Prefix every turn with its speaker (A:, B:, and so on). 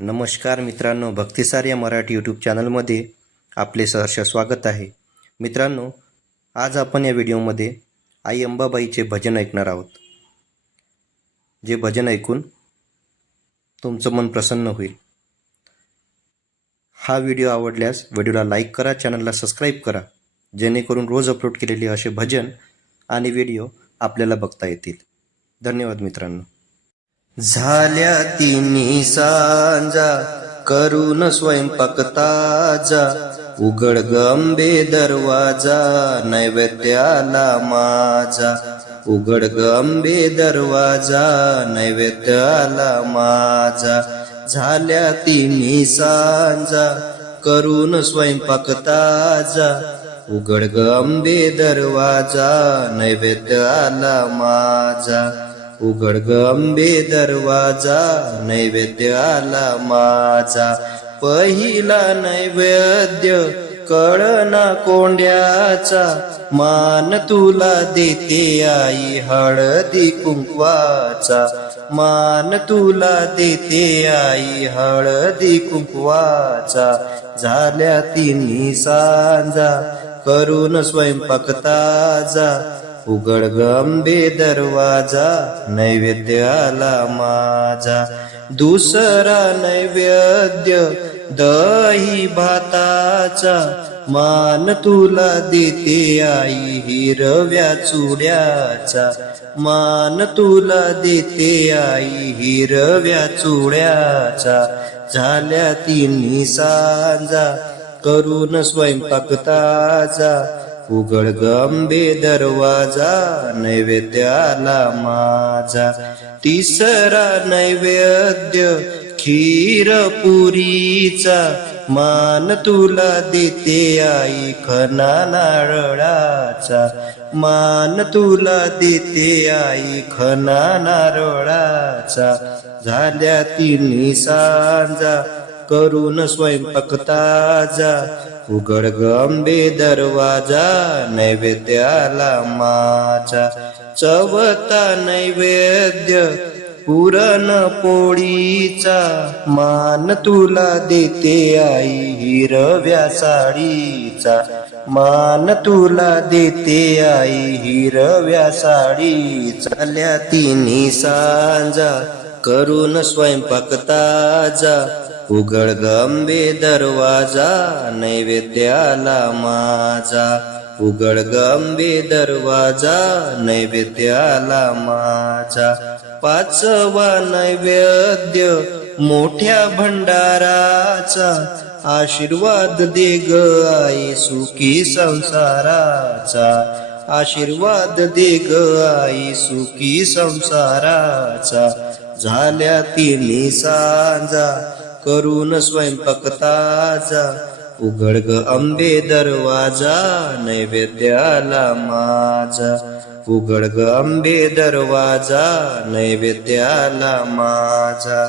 A: नमस्कार मित्रांनो भक्तिसार या मराठी यूट्यूब चॅनलमध्ये आपले सहर्ष स्वागत आहे. मित्रांनो आज आपण या व्हिडिओमध्ये आई अंबाबाईचे भजन ऐकणार आहोत. जे भजन ऐकून तुमचं मन प्रसन्न होईल. हा व्हिडिओ आवडल्यास व्हिडिओला लाईक करा चॅनलला सबस्क्राईब करा जेणेकरून रोज अपलोड केलेले असे भजन आणि व्हिडिओ आपल्याला बघता येतील. धन्यवाद मित्रांनो. झाल्या तिन्ही सांजा करून स्वयंपाक ताजा. उघड गंबे दरवाजा नैवेद्याला माझा. उघड गंबे दरवाजा नैवेद्याला माझा. झाल्या तिन्ही सांजा करून स्वयंपाक ताजा. उघड गंबे दरवाजा नैवेद्याला माझा. उघड गंबे दरवाजा नैवेद्य आला माझा. पहिला नैवेद्य कळना कोंड्याचा. मान तुला देते आई हळदी कुंकवाचा. मान तुला देते आई हळदी कुंकवाचा. झाल्या तिन्ही सांजा करून स्वयंपाक ताजा. उघड गंबे दरवाजा नैवेद्य आला माझा. दुसरा नैवेद्य दही भाताचा. मान तुला देते आई हिरव्या चुड्याचा. मान तुला देते आई हिरव्या चुड्याचा. झाल्या तिन्ही सांजा करून स्वयंपाक ताजा. उघड गंबे दरवाजा नैवेद्याला माझा. तिसरा नैवेद्य खीर पुरीचा मान तुला देते आई खना नारळाचा मान तुला देते आई खना नारळाचा झाल्या तिन्ही सांजा करून स्वयंपाक ताजा. उघड गंबे दरवाजा नैवेद्याला माचा. चवता नैवेद्य पुरण पोळीचा. मान तुला देते आई हिरव्या साडीचा. मान तुला देते आई हिरव्या साडी चाल्या तिन्ही सांजा करून स्वयंपाक ताजा. उघड गंबे दरवाजा नैवेद्याला माझा. उघड गंबे दरवाजा नैवेद्याला माझा. पाचवा नैवेद्य मोठ्या भंडाराचा. आशीर्वाद दे ग आई सुखी संसाराचा. आशीर्वाद दे ग आई सुखी संसाराचा. झाल्या तिन्ही सांजा. करून स्वयंपाक ताजा उघड ग अंबे दरवाजा नैवेद्याला माझा उघड ग अंबे दरवाजा नैवेद्याला माझा